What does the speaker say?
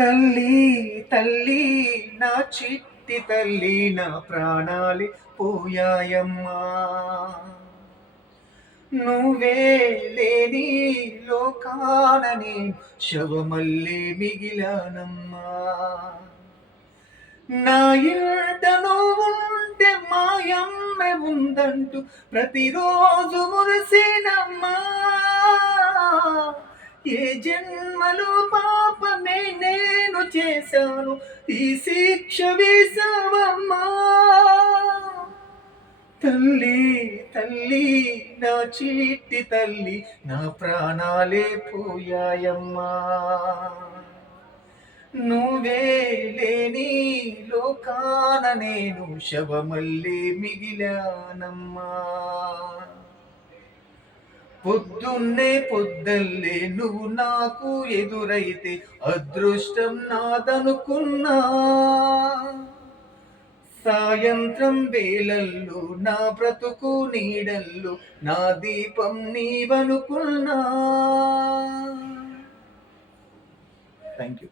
తల్లి తల్లి నా చిట్టి తల్లి నా ప్రాణాలి పోయాయమ్మా. నువ్వే లేని లోకాన నేను శవమల్లే మిగిలానమ్మా. నా ఇంట నువ్వుంటే మాయమ్మె ఉందంటూ ప్రతిరోజు మురిసినమ్మా. ఏ జన్మలో పాపమే నేను చేశాను, ఈ శిక్ష వేశావమ్మా. తల్లి తల్లి నా చిట్టి తల్లి నా ప్రాణాలే పోయాయమ్మా. నువ్వే లేని లోకాన నేను శవమల్లే మిగిలానమ్మా. పొద్దున్నే పొద్దల్లే నువ్వు నాకు ఎదురైతే అదృష్టం నాదనుకున్నా. సాయంత్రం వేళల్లో నా బ్రతుకు నీడల్లో నా దీపం నీవనుకున్నా. Thank you.